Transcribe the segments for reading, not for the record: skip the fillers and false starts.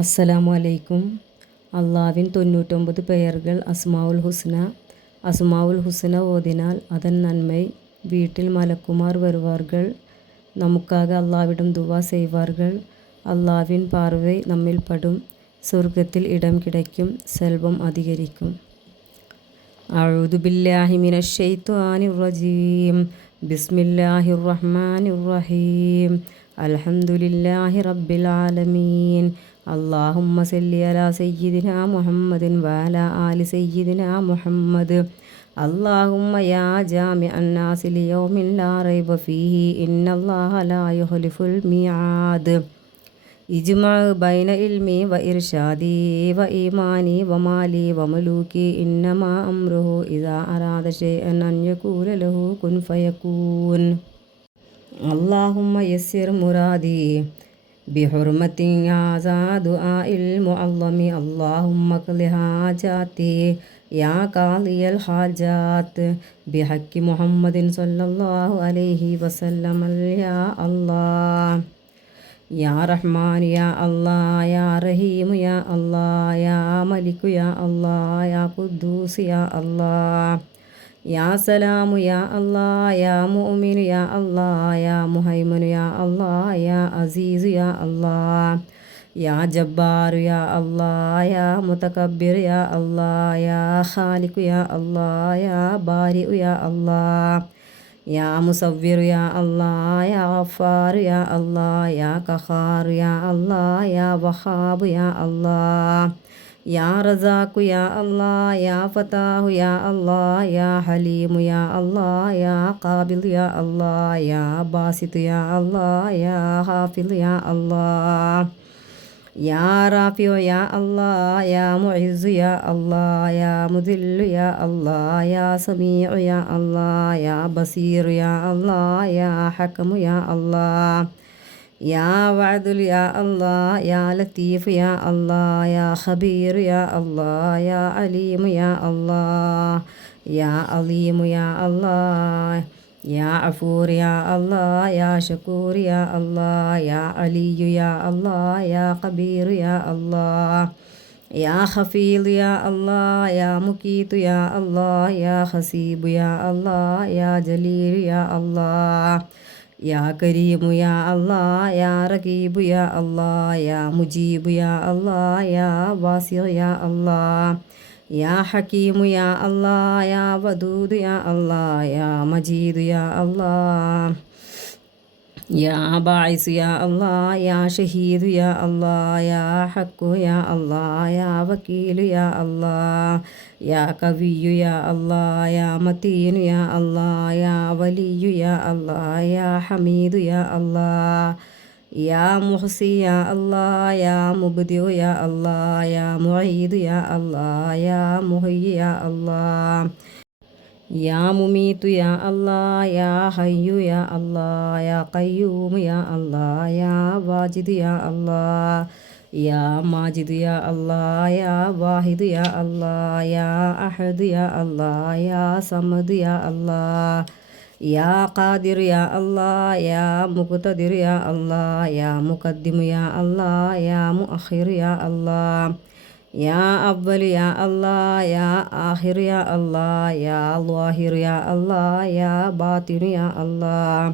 അസ്സലാമു അലൈക്കും. അള്ളാവിൻ 99 പെയറുകൾ അസ്മാവുൽ ഹുസ്ന ഓതിനാൽ അതൻ നന്മை வீட்டில் மலக்குமார் வருவார்கள். നമുക്കാக അള്ളാവിடம் துவா செய்வார்கள். അള്ളാവിൻ പാർവൈ നമ്മിൽ പടും. സ്വർഗത്തിൽ ഇടം കിടക്കും. സെൽവം അധികരിക്കും. അഊദു ബില്ലാഹി മിനശ് ശൈത്വാനിർ റജീം. ബിസ്മില്ലാഹിർ റഹ്മാനിർ റഹീം. അൽഹംദുലില്ലാഹി റബ്ബിൽ ആലമീൻ. അല്ലാഹുമ്മ സല്ലി അലാ സയ്യിദിനാ മുഹമ്മദിൻ വഅലാ ആലി സയ്യിദിനാ മുഹമ്മദ്. അല്ലാഹുമ്മ യാ ജാമിഅൻ നാസി ലിയൗമിൻ ലാ റൈബ ഫീഹി ഇന്നല്ലാഹ ലാ യുഖ്ലിഫുൽ മിആദ്. ഇജ്മഅ ബൈന ഇൽമി വ ഇർശാദി വ ഈമാനി വ മാലി വ മലൂക്കി ഇന്നമാ അംറുഹു ഇദാ അറാദ ശൈഅൻ അൻ യഖൂല ലഹു കുൻ ഫയകൂൻ. അല്ലാഹുമ്മ യസ്സിർ മുറാദി ബിഹുർമത്തി ഹാസാ ദുആഇൽ മുഅല്ലമി. അല്ലാഹുമ്മ ഖ്ലി ഹാജാതി യാ ഖാദിയൽ ഹാജാത്ത് ബിഹഖി മുഹമ്മദിൻ സ്വല്ലല്ലാഹു അലൈഹി വസല്ലം. യാ അല്ലാഹ് യാ റഹ്മാൻ യാ അല്ലാഹ് യാ റഹീം യാ അല്ലാഹ് യാ മലിക് യാ അല്ലാഹ് യാ ഖുദ്ദൂസ് യാ അല്ലാഹ് യാ സലാം യാ അല്ലാഹ് യാ മുഅ്മിൻ യാ അല്ലാഹ് യാ മുഹൈമിൻ യാ അല്ലാഹ് യാ അസീസ് യാ അല്ലാഹ് യാ ജബ്ബാർ യാ അല്ലാഹ് യാ മുതകബ്ബിർ യാ അല്ലാഹ് യാ ഖാലിഖ് യാ അല്ലാഹ് യാ ബാരി യാ അല്ലാഹ് യാ മുസവ്വിർ യാ അല്ലാഹ് യാ ഗഫാർ യാ അല്ലാഹ് യാ ഖഹാർ യാ അല്ലാഹ് യാ വഹാബ് യാ അല്ലാഹ് യാ റസാഖ് യാ അല്ലാഹ് യാ ഫതാഹ് യാ അല്ലാഹ് യാ ഹലീം യാ അല്ലാഹ് യാ ഖാബിദ് യാ അല്ലാഹ് യാ ബാസിത്ത് യാ അല്ലാഹ് യാ ഹാഫിദ് യാ അല്ലാഹ് യാ റാഫിഉ യാ അല്ലാഹ് യാ മുഇസ് യാ അല്ലാഹ് യാ മുദില്ലു യാ അല്ലാഹ് യാ സമീഉ യാ അല്ലാഹ് യാ ബസീർ യാ അല്ലാഹ് യാ ഹകമു യാ അല്ലാഹ് യാ വഅദുൽ യാ അല്ലാഹ് യാ ലത്തീഫ് യാ അല്ലാഹ് യാ ഖബീർ യാ അല്ലാഹ് യാ അലീം യാ അല്ലാഹ് യാ അലീം യാ അല്ലാഹ് യാ അഫൂർ യാ അല്ലാഹ് യാ ശകൂർ യാ അല്ലാഹ് യാ അലിയു യാ അല്ലാഹ് യാ ഖബീർ യാ അല്ലാഹ് യാ ഖഫീദ് യാ അല്ലാഹ് യാ മുകീത്ത് യാ അല്ലാഹ് യാ ഹസീബ് യാ അല്ലാഹ് യാ ജലീൽ യാ അല്ലാഹ് യാ കരീമു യാ അല്ലാഹ് യാ റഖീബ് യാ അല്ലാഹ് യാ മുജീബ് യാ അല്ലാഹ് യാ വാസിഉ യാ അല്ലാഹ് യാ ഹകീമു യാ അല്ലാഹ് യാ വദൂദ് യാ അല്ലാഹ് യാ മജീദ് യാ അല്ലാഹ് യാ ബാഇസ് യാ അല്ലാഹ് യാ ഷഹീദ് യാ അല്ലാഹ് യാ ഹഖു യാ അല്ലാഹ് യാ വക്കീൽ യാ അല്ലാഹ് യാ കവിയ്യു യാ അല്ലാഹ് യാ മതീൻ യാ അല്ലാഹ് യാ വലിയ്യു യാ അല്ലാഹ് യാ ഹമീദ് യാ അല്ലാഹ് യാ മുഹ്സി യാ അല്ലാഹ് യാ മുബ്ദിഉ യാ അല്ലാഹ് യാ മുഈദ് യാ അല്ലാഹ് യാ മുഹയ്യി യാ അല്ലാഹ് യാ മുമീത്തു യാ അല്ലാഹ് യാ ഹയ്യു യാ അല്ലാഹ് യാ ഖയ്യൂം യാ അല്ലാഹ് യാ വാജിദ് യാ അല്ലാഹ് യാ മാജിദ് യാ അല്ലാഹ് യാ വാഹിദ് യാ അല്ലാഹ് യാ അഹദ് യാ അല്ലാഹ് യാ സമദ് യാ അല്ലാഹ് യാ ഖാദിർ യാ അല്ലാഹ് യാ മുഖ്തദിർ യാ അല്ലാഹ് യാ മുഖദ്ദിം യാ അല്ലാഹ് യാ മുഅഖിർ യാ അല്ലാഹ് യാ അവ്വൽ യാ അല്ലാഹ് യാ ആഖിർ യാ അല്ലാഹ് യാ ളാഹിർ യാ അല്ലാഹ് യാ ബാത്തിൻ യാ അല്ലാഹ്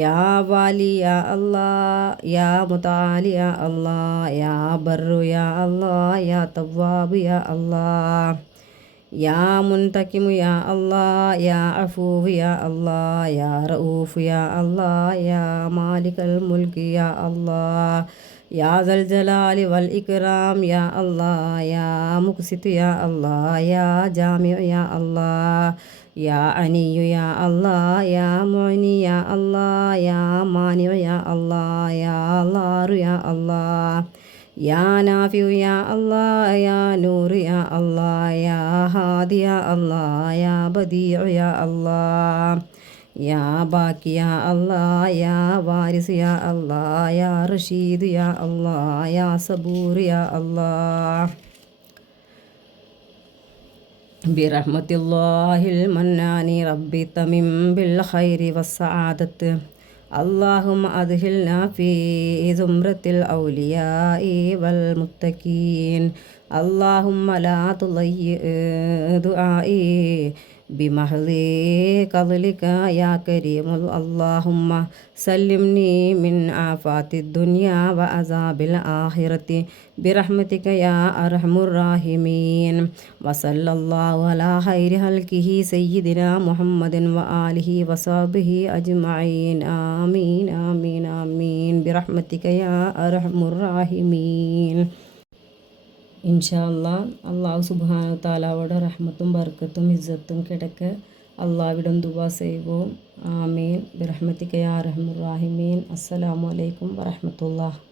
യാ വാലി യാ അല്ലാഹ് യാ മുതആലി യാ അല്ലാഹ് യാ ബർറു യാ അല്ലാഹ് യാ തവ്വാബ് യാ അല്ലാഹ് യാ മുൻതഖിമു യാ അല്ലാഹ് യാ അഫൂവ് യാ അല്ലാഹ് യാ റഊഫ് യാ അല്ലാഹ് യാ മാലികൽ മുൽക്ക് യാ അല്ലാഹ് യാ ദൽ ജലാലി വൽ ഇക്റാം യാ അല്ലാഹ് യാ മുഖ്സിത് യാ അല്ലാഹ് യാ ജാമിഉ യാ അല്ലാഹ് യാ അനിയു യാ അല്ലാഹ് യാ മുഅ്നി യാ അല്ലാഹ് യാ മാനിഉ യാ അല്ലാഹ് യാ ളാറു യാ അല്ലാഹ് യാ നാഫിഉ യാ അല്ലാഹ് യാ നൂർ യാ അല്ലാഹ് യാ ഹാദി യാ അല്ലാഹ് യാ ബദീഉ യാ അല്ലാഹ് യാ ബാക്കി യാ അല്ലാഹ് യാ വാരിസ് യാ അല്ലാഹ് യാ റഷീദ് യാ അല്ലാഹ് യാ സബൂർ യാ അല്ലാഹ് ബിറഹ്മത്തില്ലാഹിൽ മന്നാനി റബ്ബി തമിം ബിൽ ഖൈരി വസ്സആദത്ത്. اللهم أدخلنا في زمرة الأولياء والمتقين. اللهم لا تضيع دعائي بمحض قبلك يا كريم. اللهم سلمني من آفات الدنيا وعذاب الآخرة برحمتك يا أرحم الراحمين. وصلى الله على خير خلقه سيدنا محمد وآله وصحبه أجمعين. آمين آمين آمين برحمتك يا أرحم الراحمين. ഇൻഷാ അല്ലാഹ് അള്ളാഹു സുബ്ഹാനഹു തആലാவோட റഹ്മത്തും ബർക്കത്തും ഇസ്സത്തും കിടക്ക അള്ളാഹ്വിடம் ദുആ செய்வோம். ആമീൻ ബിറഹ്മതിക യാ അർഹമർ റഹീമീൻ. അസ്സലാമു അലൈക്കും വറഹ്മത്തുള്ളാഹി.